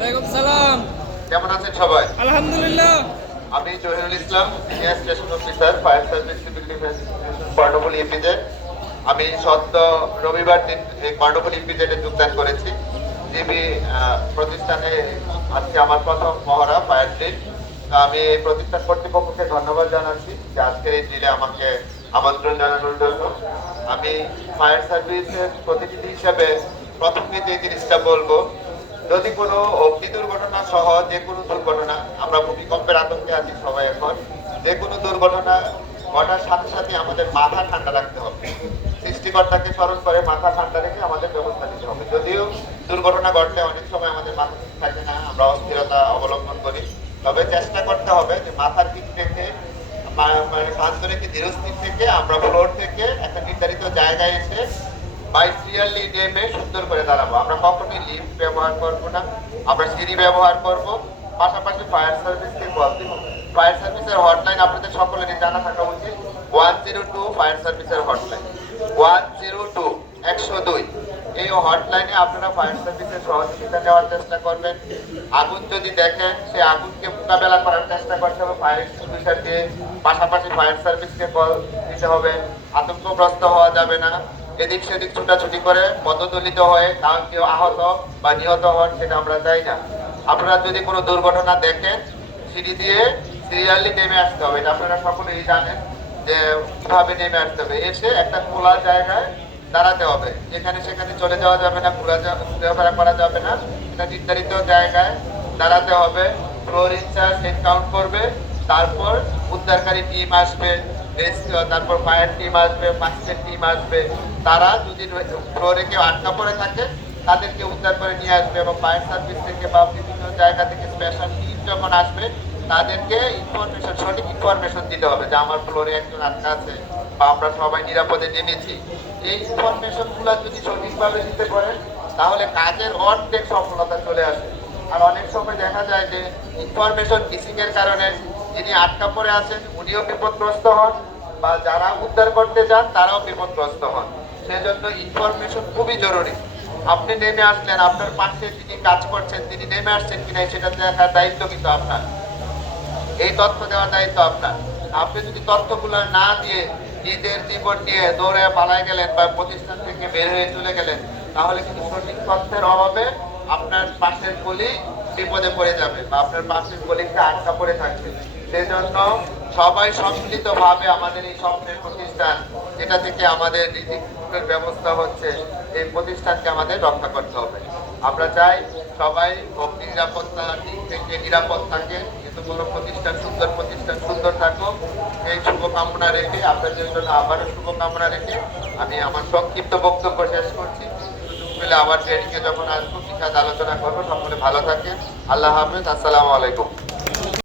ওয়ালাইকুম সালাম। কেমন আছেন সবাই? আলহামদুলিল্লাহ। আমি Zahirul Islam, senior station officer, fire service civil defence Karnaphuli EPZ. আমি সদ্য রবিবার দিন এই কর্ণফুলী ইপিজেডে যোগদান করেছি। জিবি প্রতিষ্ঠানে আজকে আমার প্রথম মহড়া ফায়ার ড্রিল। তো আমি এই প্রতিষ্ঠান কর্তৃপক্ষকে ধন্যবাদ জানাচ্ছি যে আজকের এই ড্রিলে আমাকে আমন্ত্রণ জানানোর জন্য। আমি ফায়ার সার্ভিসের প্রতিনিধি হিসেবে প্রথমে যে জিনিসটা বলবো, যদি কোনো অগ্নি দুর্ঘটনা সহ যে কোনো দুর্ঘটনা, আমরা ভূমিকম্পের আতঙ্কে আছি সবাই এখন, যে কোনো দুর্ঘটনা ঘটার সাথে সাথে আমাদের মাথা ঠান্ডা রাখতে হবে। সৃষ্টিকর্তাকে স্মরণ করে মাথা ঠান্ডা রেখে আমাদের ব্যবস্থা নিতে হবে। যদিও দুর্ঘটনা ঘটলে অনেক সময় আমাদের মাথা ঠিক থাকে না, আমরা অস্থিরতা অবলম্বন করি, তবে চেষ্টা করতে হবে যে মাথার দিক থেকে মানে শান্ত রেখে ধীরস্থির থেকে আমরা ফ্লোর থেকে একটা নির্ধারিত জায়গায় এসে বাই সিরিয়ালি নেমে সুন্দর করে দাঁড়াবো। আমরা কখনোই লিফট ব্যবহার করব না, আমরা সিঁড়ি ব্যবহার করব। পাশাপাশি ফায়ার সার্ভিসকে কল দিব। ফায়ার সার্ভিসের হটলাইন আপনাদের সকলেরই জানা থাকা উচিত, 102 ফায়ার সার্ভিসের হটলাইন, 102 102। এই হটলাইনে আপনারা ফায়ার সার্ভিসের সহযোগিতা নেওয়ার চেষ্টা করবেন। আগুন যদি দেখেন, সেই আগুনকে মোকাবেলা করার চেষ্টা করতে হবে ফায়ার এক্সটিংগুইশার দিয়ে। পাশাপাশি ফায়ার সার্ভিসকে কল দিতে হবে। আতঙ্কগ্রস্ত হওয়া যাবে না। এদিক সেদিক ছুটাছুটি করে পদদলিত হয়ে কেউ আহত বা নিহত হন, সেটা আমরা চাই না। আপনারা যদি কোনো দুর্ঘটনা দেখেন, সিঁড়ি দিয়ে সিরিয়ালি নেমে আসতে হবে। এটা আপনারা সকলেই জানেন যে কিভাবে নেমে আসতে হবে। এসে একটা খোলা জায়গায় দাঁড়াতে হবে, যেখানে সেখানে চলে যাওয়া যাবে না, ঘোরাফেরা করা যাবে না। একটা নির্ধারিত জায়গায় দাঁড়াতে হবে। ফ্লোর ইনচার্জ হেড কাউন্ট করবে, তারপর উদ্ধারকারী টিম আসবে, তারপর ফায়ার টিম আসবে, ফার্স্টের টিম আসবে। তারা যদি ফ্লোরে কেউ আটকা পড়ে থাকে তাদেরকে উদ্ধার করে নিয়ে আসবে, এবং ফায়ার সার্ভিস থেকে বা বিভিন্ন জায়গা থেকে স্পেশাল টিম যখন আসবে তাদেরকে সঠিক ইনফরমেশন দিতে হবে যে আমার ফ্লোরে একজন আটকা আছে বা আমরা সবাই নিরাপদে নেমেছি। এই ইনফরমেশন গুলো যদি সঠিকভাবে দিতে পারেন তাহলে কাজের অর্ধেক সফলতা চলে আসে। আর অনেক সময় দেখা যায় যে ইনফরমেশন মিসিং এর কারণে যিনি আটকা পড়ে আছেন উনিও বিপদগ্রস্ত হন, বা যারা উদ্ধার করতে যান তারাও বিপদগ্রস্ত হন। সেজন্য ইনফরমেশন খুবই জরুরি। আপনি নেমে আসলেন, আপনার পাশে যিনি কাজ করছেন তিনি নেমে আসছেন কিনা সেটা দেখার দায়িত্ব কিন্তু আপনার। এই তথ্য দেওয়ার দায়িত্ব আপনার। আপনি যদি তথ্যগুলো না দিয়ে নিজের জীবন নিয়ে দৌড়ে পালায় গেলেন বা প্রতিষ্ঠান থেকে বের হয়ে চলে গেলেন, তাহলে কিন্তু সঠিক তথ্যের অভাবে আপনার পাশের কলিগ বিপদে পড়ে যাবে বা আপনার পাশের কলিগটা আটকা পড়ে থাকবে। সেজন্য সবাই সম্মিলিতভাবে আমাদের এই স্বপ্নের প্রতিষ্ঠান, যেটা থেকে আমাদের রিজিকের ব্যবস্থা হচ্ছে, এই প্রতিষ্ঠানকে আমাদের রক্ষা করতে হবে। আমরা চাই সবাই অগ্নি নিরাপত্তার দিক থেকে নিরাপদ থাকে, কিন্তু কোনো প্রতিষ্ঠান সুন্দর থাকুক, এই শুভকামনা রেখে আপনাদের জন্য আবারও শুভকামনা রেখে আমি আমার সংক্ষিপ্ত বক্তব্য শেষ করছি। সুযোগ পেলে আবার ট্রেনিংয়ে যখন আসবো বিশাল আলোচনা করবো। সকলে ভালো থাকেন। আল্লাহ হাফেজ। আসসালামু আলাইকুম।